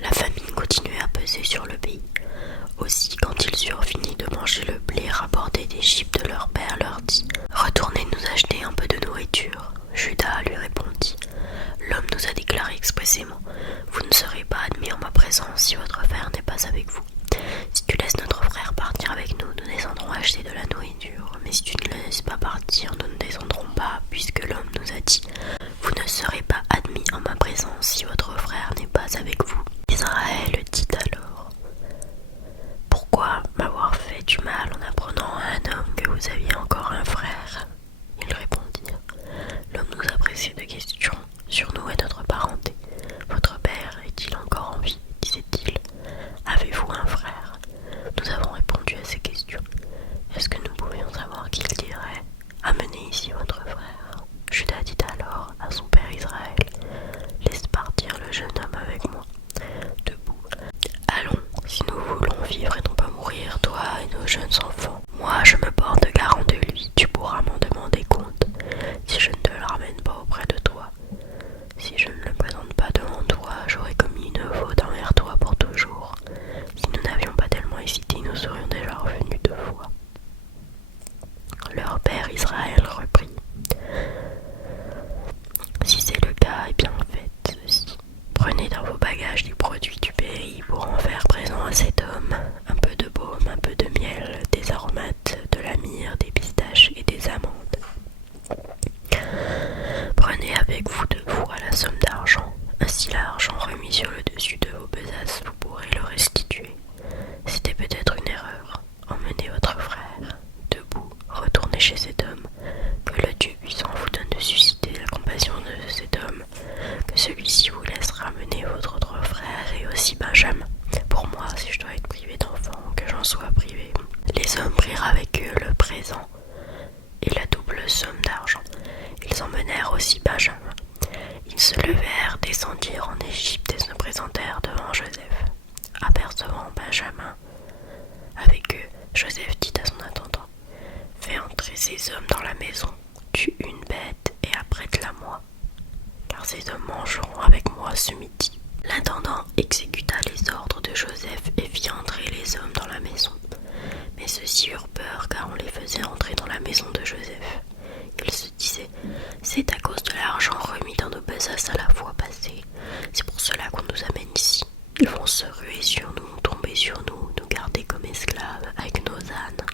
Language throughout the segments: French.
La famine continuait à peser sur le pays. Aussi, quand ils eurent fini de manger le blé rapporté d'Égypte, leur père leur dit: Retournez nous acheter un peu de nourriture. Judas lui répondit: L'homme nous a déclaré expressément: Vous ne serez pas admis en ma présence si votre frère n'est pas avec vous. Si tu laisses notre frère partir avec nous, nous descendrons acheter de la nourriture. Mais si tu ne le laisses pas partir, nous ne descendrons pas, puisque l'homme nous a dit: Vous ne serez pas admis en ma présence si votre frère n'est pas avec vous. Israël dit alors: Pourquoi m'avoir fait du mal en apprenant à un homme que vous aviez encore un frère? Ils répondirent: L'homme nous a pressé de questions sur nous et notre parenté. Votre père est-il encore en vie? Disait-il. Avez-vous un frère? Nous avons répondu à ces questions. Est-ce que nous pouvions savoir qui il dirait: Amenez ici votre frère. Judas dit alors à son père Israël: Laisse partir le jeune homme avec moi. Debout. Allons, si nous voulons vivre et non pas mourir, toi et nos jeunes enfants. Moi, je me porte garant de lui. Tu pourras m'en demander compte si je ne te le ramène pas auprès de toi. Si je ne le présente pas devant toi, j'aurai commis une faute envers toi pour toujours. Si nous n'avions pas tellement hésité, nous serions déjà revenus 2 fois. Leur père Israël reprit: Si c'est le cas, eh bien faites ceci. Prenez dans vos bagages des produits du pays pour en faire présent à cet homme: un peu de baume, un peu de miel, des aromates, de la myrrhe, des pistaches et des amandes. Prenez avec vous 2 fois la somme d'argent. Ainsi l'argent remis sur le dessus de vos besaces, vous pourrez le restituer. C'était peut-être une erreur. Emmenez votre frère. Debout, retournez chez cet homme. Que le Dieu puissant vous donne de susciter la compassion de cet homme, que celui-ci vous laisse ramener votre autre frère et aussi Benjamin. Pour moi, si je dois être privé d'enfant, que j'en sois privé. Les hommes prirent avec eux le présent et la double somme d'argent. Ils emmenèrent aussi Benjamin. Ils se levèrent, descendirent en Égypte et se présentèrent devant Joseph. Apercevant Benjamin avec eux, Joseph dit à son intendant: Fais entrer ces hommes dans la maison, tue une bête et apprête-la-moi, car ces hommes mangeront avec moi ce midi. L'intendant exécuta les ordres de Joseph et fit entrer les hommes dans la maison. Mais ceux-ci eurent peur, car on les faisait entrer dans la maison de Joseph. Ils se disaient: C'est à cause de l'argent remis dans nos besaces à la fois passée. C'est pour cela qu'on nous amène ici. Ils vont se ruer sur nous, tomber sur nous, nous garder comme esclaves avec nos ânes.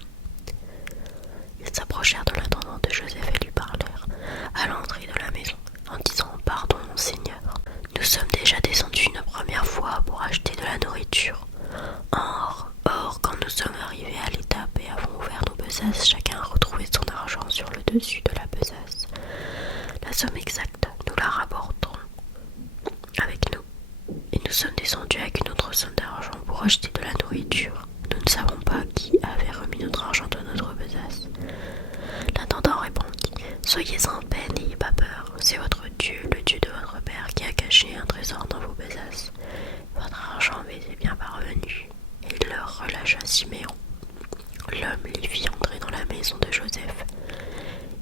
Ils s'approchèrent de l'intendant de Joseph et lui parlèrent à l'entrée de la maison en disant: Pardon, mon Seigneur, nous sommes déjà descendus une première fois pour acheter de la nourriture. Or, quand nous sommes arrivés à l'étape et avons ouvert nos besaces, chacun a retrouvé son argent sur le dessus de la besace. La somme exacte, nous la rapporterons avec nous. Et nous sommes descendus avec une autre somme d'argent pour acheter de la nourriture. Nous ne savons pas qui avait remis notre argent dans notre besace. L'intendant répondit: Soyez sans peine, n'ayez pas peur. C'est votre Dieu, le Dieu de votre père, qui a caché un trésor dans vos besaces. Votre argent m'est bien parvenu. Et il leur relâcha Siméon. L'homme les fit entrer dans la maison de Joseph.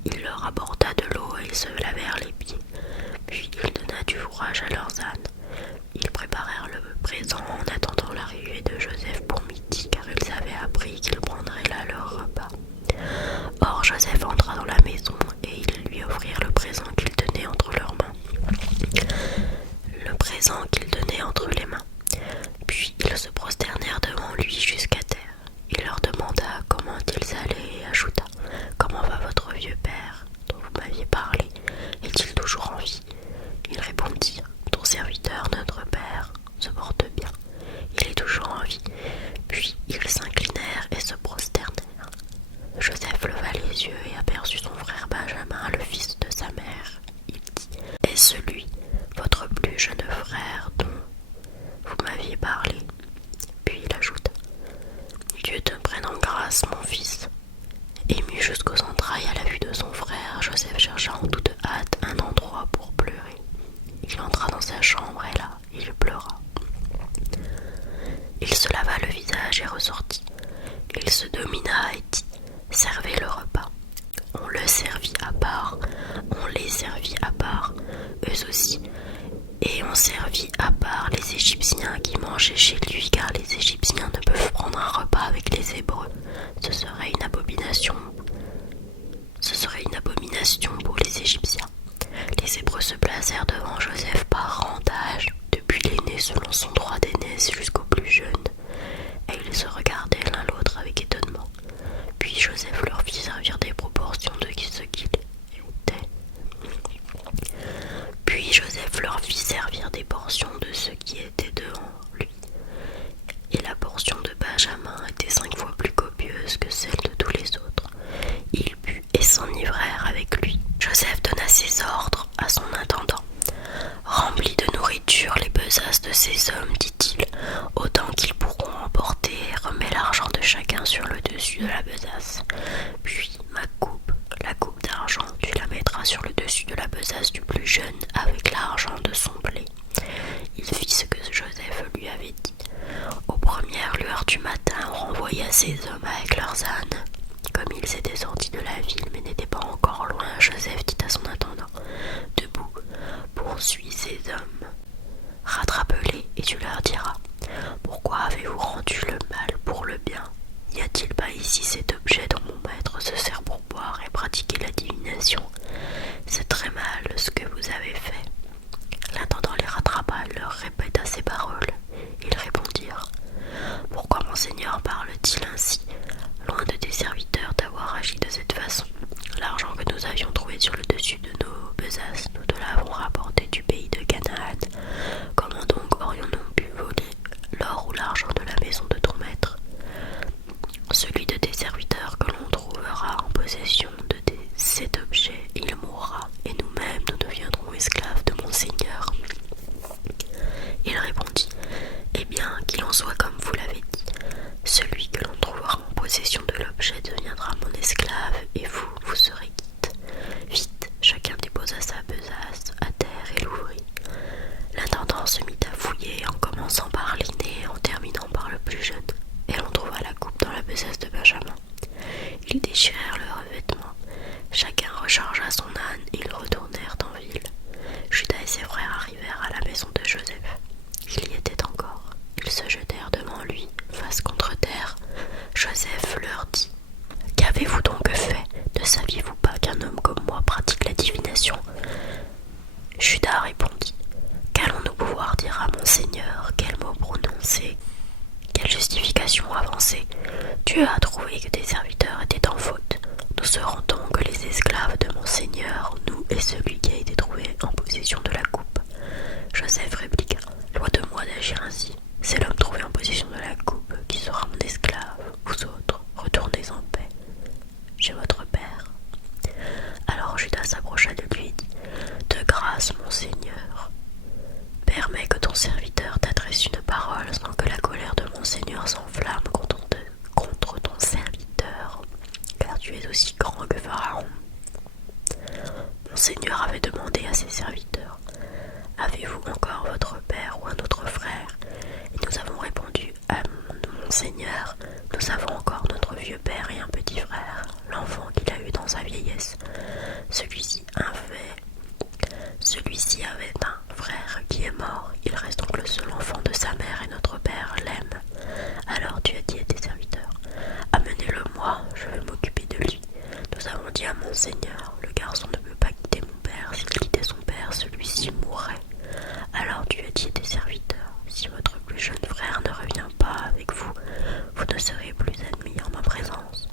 Il leur apporta de l'eau et ils se lavèrent les pieds. Puis il donna du fourrage à leurs ânes. Ils préparèrent le présent en attendant l'arrivée de Joseph pour midi, car ils avaient appris qu'ils prendraient là leur repas. Or Joseph entra dans la maison et ils lui offrirent le présent qu'ils tenaient entre leurs mains. Le présent qu'ils tenaient entre les mains. Puis ils se prosternèrent devant lui jusqu'à terre. Il leur demanda comment ils allaient et ajouta: Comment va votre vieux père, dont vous m'aviez parlé? Est-il toujours en vie? Ils répondirent: Ton serviteur, notre père, se porte bien. Il est toujours en vie. Puis ils s'inclinèrent et se prosternèrent. Joseph leva les yeux et aperçut son frère Benjamin, le fils de sa mère. Il dit: Est-ce lui, votre plus jeune frère, dont vous m'aviez parlé? Puis il ajouta: Dieu te prenne en grâce, mon fils. Ému jusqu'aux entrailles à la vue de son frère, Joseph chercha en toute hâte un endroit pour pleurer. Il entra dans sa chambre et là, il pleura. Il se lava le visage et ressortit. Il se domina et dit: Servez le repas. On le servit à part, on les servit à part, eux aussi, et on servit à part les Égyptiens qui mangeaient chez lui, car les Égyptiens ne peuvent prendre un repas avec les Hébreux. Ce serait une abomination. Ce serait une abomination pour les Égyptiens. Les Hébreux se placèrent devant Joseph par rang d'âge, depuis l'aîné selon son droit d'aînesse jusqu'au plus jeune, et ils se regardaient l'un l'autre avec étonnement. Puis Joseph leur fit servir des proportions de ce qu'il était. Puis Joseph leur fit servir des portions de ce qui était devant lui. Et la portion de Benjamin était 5 fois plus copieuse que celle de tous les autres. Ils but et s'enivrèrent avec lui. Joseph donna ses ordres à son intendant. Remplis de nourriture les besaces de ces hommes, dit-il, autant qu'ils pourront emporter, et remets l'argent de chacun sur le dessus de la besace. Puis ma coupe, la coupe d'argent, tu la mettras sur le dessus de la besace du plus jeune avec l'argent de son blé. Il fit ce que Joseph lui avait dit. Aux premières lueurs du matin, on renvoya ces hommes avec leurs ânes. Comme ils étaient sortis de la ville mais n'étaient pas encore loin, Joseph dit à son intendant: Debout, poursuis ces hommes. Rattrape-les et tu leur diras: Pourquoi avez-vous rendu le mal pour le bien? N'y a-t-il pas ici cet objet dont mon maître se sert pour boire et pratiquer la divination? C'est très mal ce que vous avez fait. L'intendant les rattrapa et leur répéta ces paroles. Ils répondirent: Pourquoi mon Seigneur parle-t-il ainsi? Loin de tes serviteurs d'avoir agi de cette façon. L'argent que nous avions trouvé sur le dessus de nos besaces, nous te l'avons rapporté du pays de Canaan. Comment donc aurions-nous pu voler l'or ou l'argent de la maison de ton maître? Celui de tes serviteurs que l'on trouvera en possession de cet objet, il mourra, et nous-mêmes nous deviendrons esclaves de mon Seigneur. Il répondit: Eh bien, qu'il en soit comme vous l'avez dit. Celui que l'on trouvera en possession de l'objet deviendra mon esclave, et vous, vous serez quitte. Vite, chacun déposa sa besace à terre et l'ouvrit. L'intendant se mit à fouiller, en commençant par l'aîné et en terminant par le plus jeune, et l'on trouva la coupe dans la besace de Benjamin. Ils déchirèrent leurs vêtements. Chacun rechargea son âne et ils retournèrent en ville. Judas et ses frères arrivèrent à la maison de Joseph. Il y était encore. Ils se jetèrent devant lui, face contre terre. Joseph leur dit: Qu'avez-vous donc fait? Ne saviez-vous pas qu'un homme comme moi pratique la divination? Judas répondit: Qu'allons-nous pouvoir dire à mon Seigneur? Quel mot prononcer? Quelle justification avancer? Dieu a trouvé que tes serviteurs étaient en faute. Nous serons donc les esclaves de mon Seigneur, nous et celui qui a été trouvé en possession de la coupe. Joseph répliqua: Loin de moi d'agir ainsi. C'est l'homme trouvé en possession de la coupe qui sera mon esclave. Vous autres, retournez en paix chez votre père. Alors Judas s'approcha de lui et dit: De grâce, mon Seigneur, permets que ton serviteur t'adresse une parole sans que la colère de mon Seigneur s'enflamme contre ton serviteur, car tu es aussi grand que Pharaon. Mon Seigneur avait demandé à ses serviteurs: Avez-vous encore votre père ou un autre frère? Et nous avons répondu à mon Seigneur: Nous avons encore notre vieux père et un petit frère, l'enfant qu'il a eu dans sa vieillesse. Celui-ci avait un frère qui est mort. Il reste donc le seul enfant de sa mère et notre père l'aime. Alors tu as dit à tes serviteurs: Amenez-le-moi, je vais m'occuper de lui. Nous avons dit à mon Seigneur: Le garçon ne peut pas quitter mon père. S'il quittait son père, celui-ci mourrait. Alors tu as dit à tes serviteurs: Si votre plus jeune frère ne revient pas avec vous, vous ne serez plus admis en ma présence.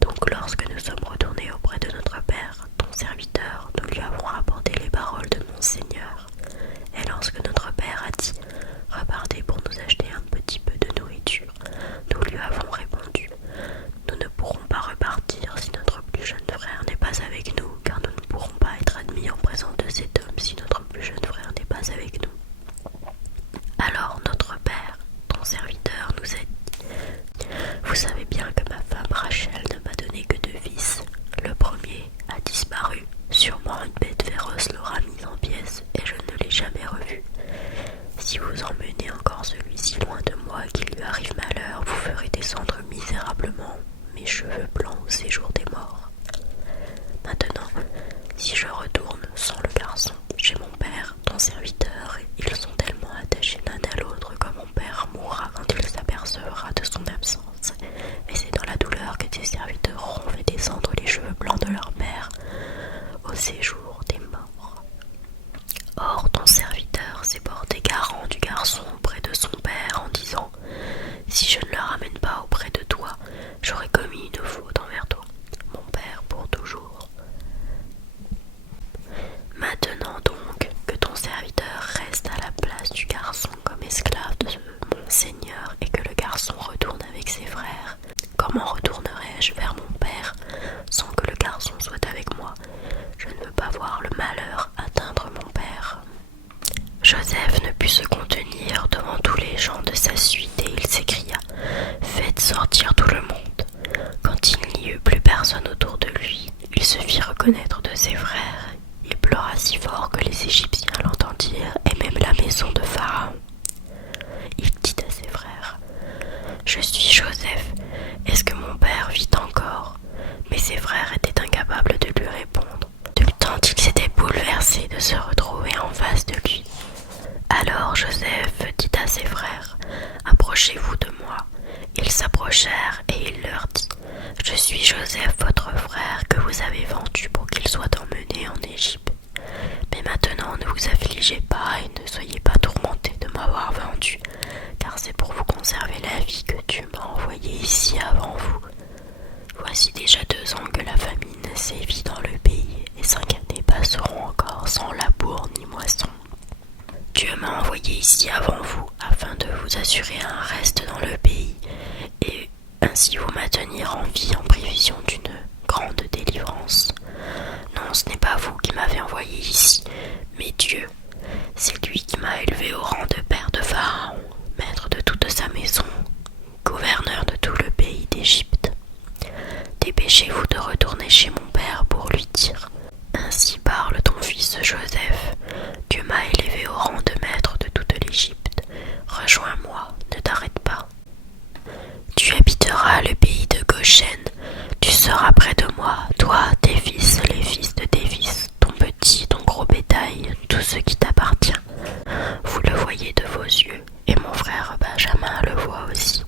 Donc lorsque nous sommes retournés auprès de notre père, ton serviteur, nous lui avons rapporté les paroles de mon Seigneur. Et lorsque notre père a dit: Repartez pour nous acheter un petit peu de nourriture, nous lui avons répondu: Nous ne pourrons pas repartir si notre plus jeune frère n'est pas avec nous, car nous ne pourrons pas être admis en présence de cet homme si notre plus jeune frère n'est pas avec nous. Alors notre père, ton serviteur, nous a dit: Vous savez bien que ma femme Rachel ne m'a donné que 2 fils. Le premier a disparu. Sûrement une bête féroce l'aura mis en pièces et je ne l'ai jamais revu. Si vous emmenez encore celui-ci loin de moi et qu'il lui arrive malheur, vous ferez descendre misérablement mes cheveux blancs au séjour des morts. Maintenant, si je retourne sans le garçon chez mon père, ton serviteur, si je ne le ramène pas auprès de toi, j'aurai commis une faute envers toi, mon père pour toujours. Maintenant donc que ton serviteur reste à la place du garçon comme esclave de mon seigneur et que le garçon retourne avec ses frères, comment retournerai-je vers mon père sans que le garçon soit avec moi? Je ne veux pas voir le malheur atteindre mon père. Joseph ne put se contenir devant tous les gens de sa suite et il s'écria: Faites sortir tout le monde. Quand il n'y eut plus personne autour de lui, il se fit reconnaître de ses frères. Il pleura si fort que les Égyptiens l'entendirent et même la maison de Pharaon. Il dit à ses frères: Je suis Joseph, est-ce que mon père vit encore? Mais ses frères étaient incapables de lui répondre, tant ils étaient bouleversés de se retrouver en face de lui. Alors Joseph dit à ses frères: Approchez-vous de moi. Ils s'approchèrent et il leur dit: Je suis Joseph, votre frère, que vous avez vendu pour qu'il soit emmené en Égypte. Mais maintenant ne vous affligez pas et ne soyez pas tourmentés de m'avoir vendu, car c'est pour vous conserver la vie que Dieu m'a envoyé ici avant vous. Voici déjà 2 ans que la famine sévit dans le pays, et 5 années passeront encore sans labour ni moisson. Dieu m'a envoyé ici avant vous, afin de vous assurer un reste dans le pays, et ainsi vous maintenir en vie en prévision d'une grande délivrance. Non, ce n'est pas vous qui m'avez envoyé ici, mais Dieu. C'est lui qui m'a élevé au rang de père de Pharaon, maître de toute sa maison, gouverneur de tout le pays d'Égypte. Dépêchez-vous de retourner chez mon père pour lui dire: Ainsi parle ton fils Joseph. Dieu m'a élevé au rang de maître de toute l'Égypte. Rejoins-moi, ne t'arrête pas. Tu habiteras le pays de Goshen. Tu seras près de moi, toi, tes fils, les fils de tes fils, ton petit, ton gros bétail, tout ce qui t'appartient. Vous le voyez de vos yeux, et mon frère Benjamin le voit aussi.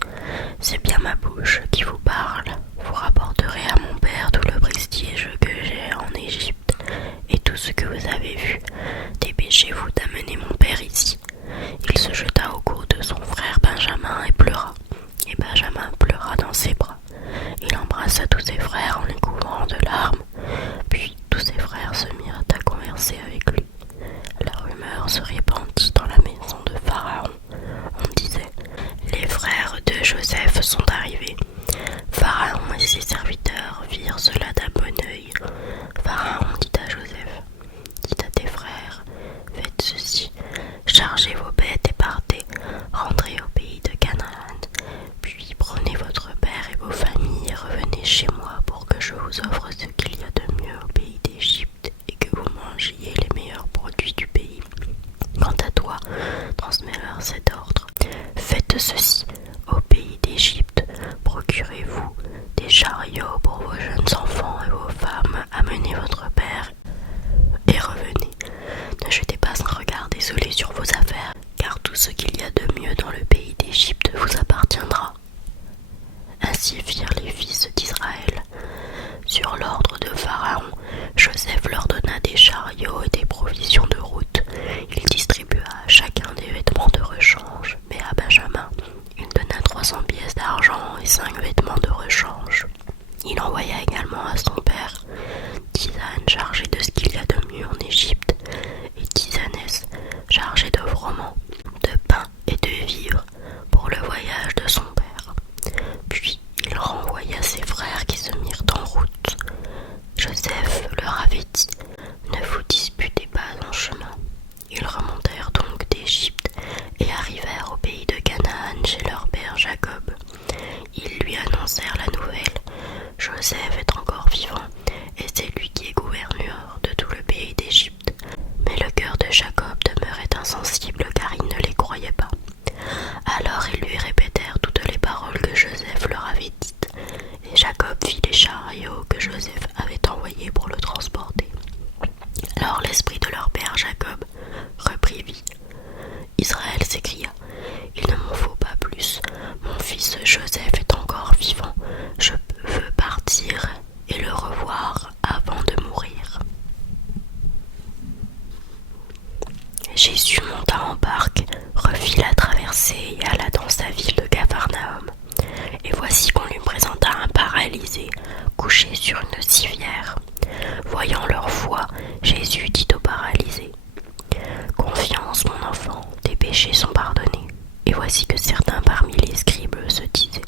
C'est bien ma bouche qui vous parle. Vous rapporterez à mon père tout le prestige que j'ai en Égypte et tout ce que vous avez vu. Dépêchez-vous d'amener mon père ici. Il se jeta au cou de son frère Benjamin et pleura. Et Benjamin pleura dans ses bras. Il embrassa tous ses frères en les couvrant de larmes. Puis tous ses frères se mirent à converser avec lui. La rumeur se répandit dans la maison de Pharaon. On disait: Les frères de Joseph sont arrivés. Pharaon et ses serviteurs virent cela d'un bon œil. Pharaon dit à Joseph: Dites à tes frères, faites ceci, chargez vos bêtes et partez, rentrez au pays de Canaan, puis prenez votre père et vos familles et revenez chez moi pour que je vous offre ce qu'il y a de mieux au pays d'Égypte et que vous mangiez les meilleurs produits du pays. Quant à toi, transmets-leur cet ordre. Faites ceci au pays d'Égypte, procurez-vous des chariots pour vos jeunes enfants et vos femmes, amenez votre père et revenez. Ne jetez pas un regard désolé sur vos affaires, car tout ce qu'il y a de mieux dans le pays d'Égypte vous appartiendra. Ainsi firent les fils d'Israël. Sur l'ordre de Pharaon, Joseph leur donna des chariots et des provisions de route. Il distribua à chacun des vêtements de rechange, mais à Benjamin, il donna 300 pièces d'argent et 5 vêtements de rechange. Il envoya également à son père 10 ânes chargés de ce qu'il y a de mieux en Égypte, et 10 ânesses chargées de froment, de pain et de vivres pour le voyage de son père. Puis il renvoya ses frères qui se mirent en route. Joseph leur avait dit: Ne vous disputez pas en chemin. Ils remontèrent donc d'Égypte et arrivèrent au pays de Canaan chez leur père Jacob. Ils lui annoncèrent la nouvelle: Joseph est encore vivant, et c'est lui qui est gouverneur de tout le pays d'Égypte. Mais le cœur de Jacob demeurait insensible car il ne les croyait pas. Alors ils lui répétèrent toutes les paroles que Joseph leur avait dites, et Jacob vit les chariots que Joseph avait envoyés pour le transporter. Alors l'esprit de leur père Jacob reprit vie. Israël s'écria: Il ne m'en faut pas plus. Mon fils Joseph est encore vivant. Je veux partir Jésus monta en barque, refit la traversée et alla dans sa ville de Capharnaüm. Et voici qu'on lui présenta un paralysé, couché sur une civière. Voyant leur foi, Jésus dit au paralysé: Confiance, mon enfant, tes péchés sont pardonnés. Et voici que certains parmi les scribes se disaient: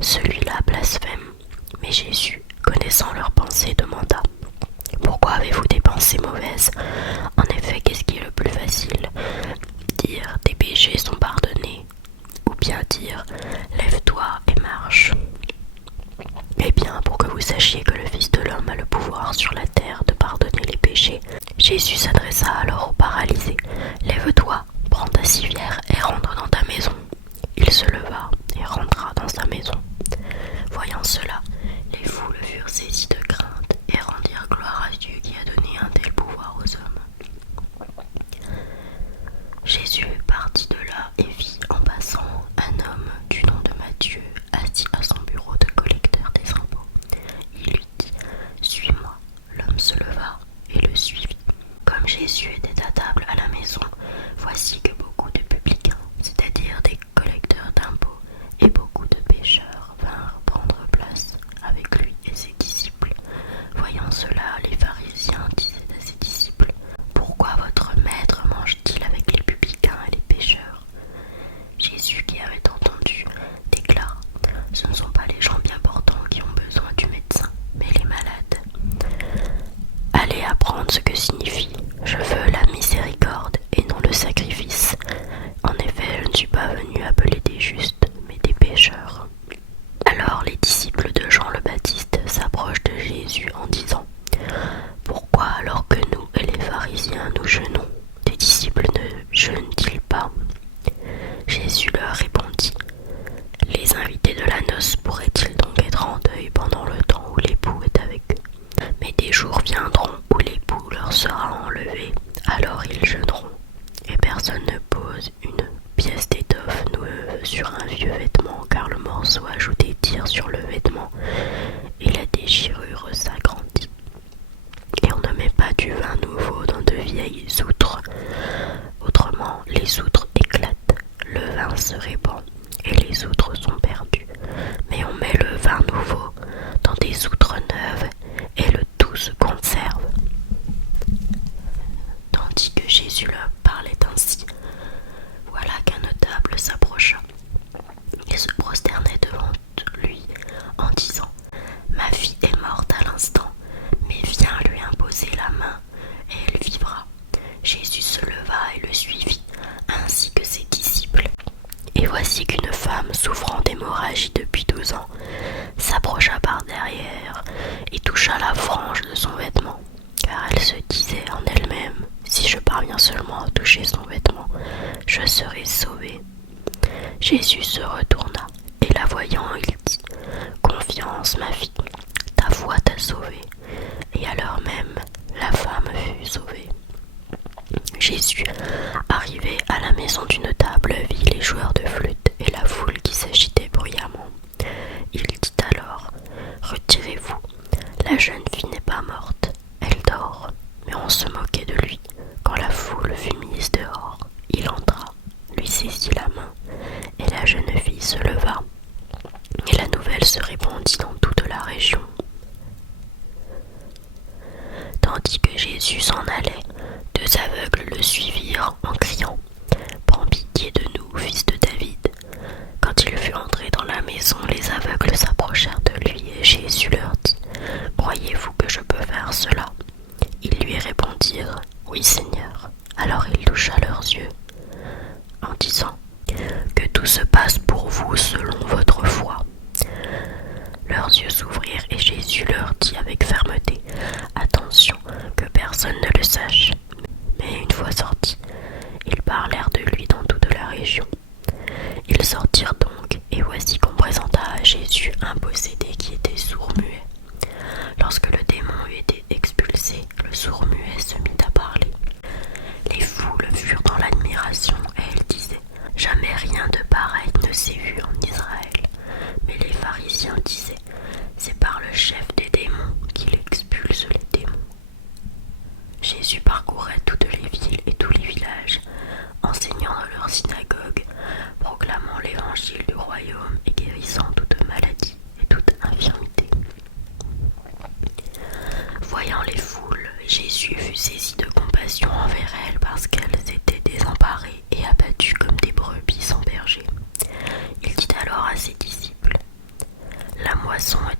Celui-là blasphème. Mais Jésus, connaissant leurs pensées, demanda: Pourquoi avez-vous des pensées mauvaises? En effet, qu'est-ce qui est le plus facile? Dire: Tes péchés sont pardonnés, ou bien dire: Lève-toi et marche. Eh bien, pour que vous sachiez que le Fils de l'homme a le pouvoir sur la terre de pardonner les péchés, Jésus s'adressa alors au paralysé: Lève-toi, prends ta civière et rentre dans ta maison. Il se leva et rentra dans sa maison. Voyant cela, les foules furent saisies de crainte et rendirent gloire à Dieu qui a donné un tel pouvoir aux hommes. Jésus partit de là et vit en passant un homme du nom de Matthieu assis à son bureau de collecteur des impôts. Il lui dit: Suis-moi. L'homme se leva et le suivit. Comme Jésus était à table à la maison, voici que beaucoup de publicains, c'est-à-dire des collecteurs d'impôts, et beaucoup de pécheurs vinrent prendre place avec lui et ses disciples. Voyant cela, les pharisiens disaient à ses disciples: Pourquoi votre maître mange-t-il avec les publicains et les pécheurs? Jésus, qui avait entendu, déclara: Ce ne sont pas les gens bien portants qui ont besoin du médecin, mais les malades. Allez apprendre ce que signifie: Je veux la miséricorde et non le sacrifice. En effet, je ne suis pas venu appeler des justes, mais des pécheurs. Alors les disciples de Jean le Baptiste s'approchent de Jésus en disant: Pourquoi, alors que nous et les pharisiens nous jeûnons, tes disciples ne jeûnent-ils pas? Jésus leur répondit: Les invités de la noce pourraient-ils donc être en deuil pendant le temps où l'époux est avec eux? Mais des jours viendront où l'époux leur sera enlevé, alors ils jeûneront. Et personne ne pose une pièce d'étoffe neuve sur un vieux vêtement, car le morceau ajouté tire sur le vêtement et la déchirure s'agrandit. Et on ne met pas du vin nouveau dans de vieilles outres. Autrement, les outres éclatent, le vin se répand et les outres sont perdues. Mais on met le vin nouveau dans des outres neuves et le tout se conserve. Tandis que Jésus leur parlait ainsi, voilà qu'un notable s'approcha et se prosternait devant lui en disant: Ma fille est morte à l'instant, mais viens lui imposer la main et elle vivra. Jésus se leva et le suivit, ainsi que ses disciples. Et voici qu'une femme souffrant d'hémorragie depuis 12 ans s'approcha par derrière et toucha la frange de son vêtement, car elle se disait en elle-même: Si je parviens seulement à toucher son vêtement, je serai sauvée. Jésus se retourna et la voyant, il dit: Confiance, ma fille, ta foi t'a sauvée. Et à l'heure même, la femme fut sauvée. Jésus, arrivé à la maison du notable, vit les joueurs de flûte et la foule qui s'agitait bruyamment. Il dit alors: Retirez-vous, la jeune fille n'est pas morte, elle dort. Mais on se moquait de lui. Quand la foule fut mise dehors, il entra, lui saisit la main, et la jeune fille se leva. Et la nouvelle se répandit dans toute la région. Tandis que Jésus s'en allait, 2 aveugles le suivirent en criant: Prends pitié de nous, fils de David. Quand il fut entré dans la maison, les aveugles s'approchèrent de lui et Jésus leur dit: Croyez-vous que je peux faire cela? Ils lui répondirent: Oui, Seigneur. Alors il toucha leurs yeux en disant: Que tout se passe pour vous selon votre foi. Leurs yeux s'ouvrirent et Jésus leur dit avec fermeté: Attention, que personne ne le sache. Mais une fois sortis, ils parlèrent de lui dans toute la région. Ils sortirent donc, et voici qu'on présenta à Jésus un possédé qui était sourd-muet. Lorsque le démon eut été expulsé, le sourd-muet se mit à parler. Les foules furent dans l'admiration, et elles disaient: Jamais rien de pareil ne s'est vu en Israël. Mais les pharisiens disaient: C'est par le chef des démons qu'il expulse les démons. Jésus Jésus parcourait toutes les villes et tous les villages, enseignant dans leurs synagogues, proclamant l'évangile du royaume et guérissant toute maladie et toute infirmité. Voyant les foules, Jésus fut saisi de compassion envers elles parce qu'elles étaient désemparées et abattues comme des brebis sans berger. Il dit alors à ses disciples: « La moisson est